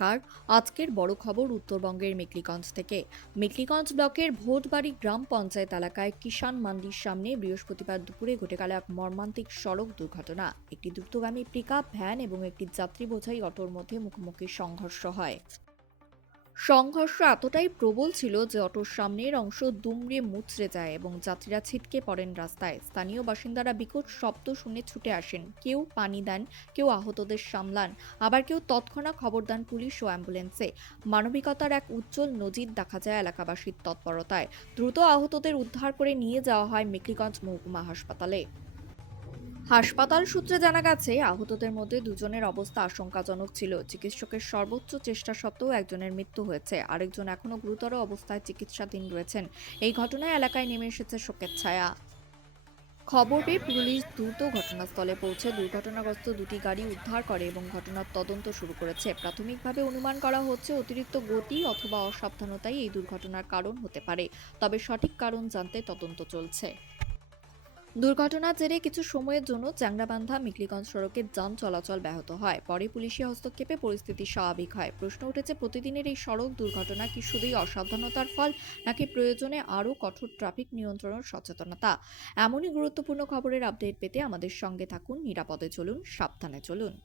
নমস্কার। আজকের বড় খবর উত্তরবঙ্গের মেখলিগঞ্জ থেকে। মেখলিগঞ্জ ব্লকের ভোটবাড়ি গ্রাম পঞ্চায়েত এলাকায় কিষাণ মান্ডির সামনে বৃহস্পতিবার দুপুরে ঘটে গেল এক মর্মান্তিক সড়ক দুর্ঘটনা। একটি দ্রুতগামী পিকআপ ভ্যান এবং একটি যাত্রী বোঝাই অটোর মধ্যে মুখোমুখি সংঘর্ষ হয়। সংঘর্ষ এতটাই প্রবল ছিল যে অটোর সামনের অংশ দুমড়ে মুচড়ে যায় এবং যাত্রীরা ছিটকে পড়েন রাস্তায়। স্থানীয় বাসিন্দারা বিকট শব্দ শুনে ছুটে আসেন, কেউ পানি দেন, কেউ আহতদের সামলান, আবার কেউ তৎক্ষণাৎ খবর দেন পুলিশ ও অ্যাম্বুলেন্সে। মানবিকতার এক উজ্জ্বল নজির দেখা যায় এলাকাবাসীর তৎপরতায়। দ্রুত আহতদের উদ্ধার করে নিয়ে যাওয়া হয় মেখলিগঞ্জ মহকুমা হাসপাতালে। হাসপাতাল সূত্রে জানা গেছে, আহতদের মধ্যে দুজনের অবস্থা আশঙ্কাজনক ছিল। চিকিৎসকের সর্বোচ্চ চেষ্টা সত্ত্বেও একজনের মৃত্যু হয়েছে, আরেকজন এখনো গুরুতর অবস্থায় চিকিৎসাধীন রয়েছেন। এই ঘটনায় এলাকায় নেমে এসেছে শোকের ছায়া। খবর পেয়ে পুলিশ দ্রুত ঘটনাস্থলে পৌঁছে দুর্ঘটনাগ্রস্ত দুটি গাড়ি উদ্ধার করে এবং ঘটনার তদন্ত শুরু করেছে। প্রাথমিকভাবে অনুমান করা হচ্ছে অতিরিক্ত গতি অথবা অসাবধানতাই এই দুর্ঘটনার কারণ হতে পারে, তবে সঠিক কারণ জানতে তদন্ত চলছে। দুর্ঘটনার জেরে কিছু সময়ের জন্য চ্যাংড়াবান্ধা মেখলিগঞ্জ সড়কে যান চলাচল ব্যাহত হয়। পরে পুলিশি হস্তক্ষেপে পরিস্থিতি স্বাভাবিক হয়। প্রশ্ন উঠেছে, প্রতিদিনের এই সড়ক দুর্ঘটনা কি শুধুই অসাবধানতার ফল, নাকি প্রয়োজনে আরও কঠোর ট্রাফিক নিয়ন্ত্রণের সচেতনতা? এমনই গুরুত্বপূর্ণ খবরের আপডেট পেতে আমাদের সঙ্গে থাকুন। নিরাপদে চলুন, সাবধানে চলুন।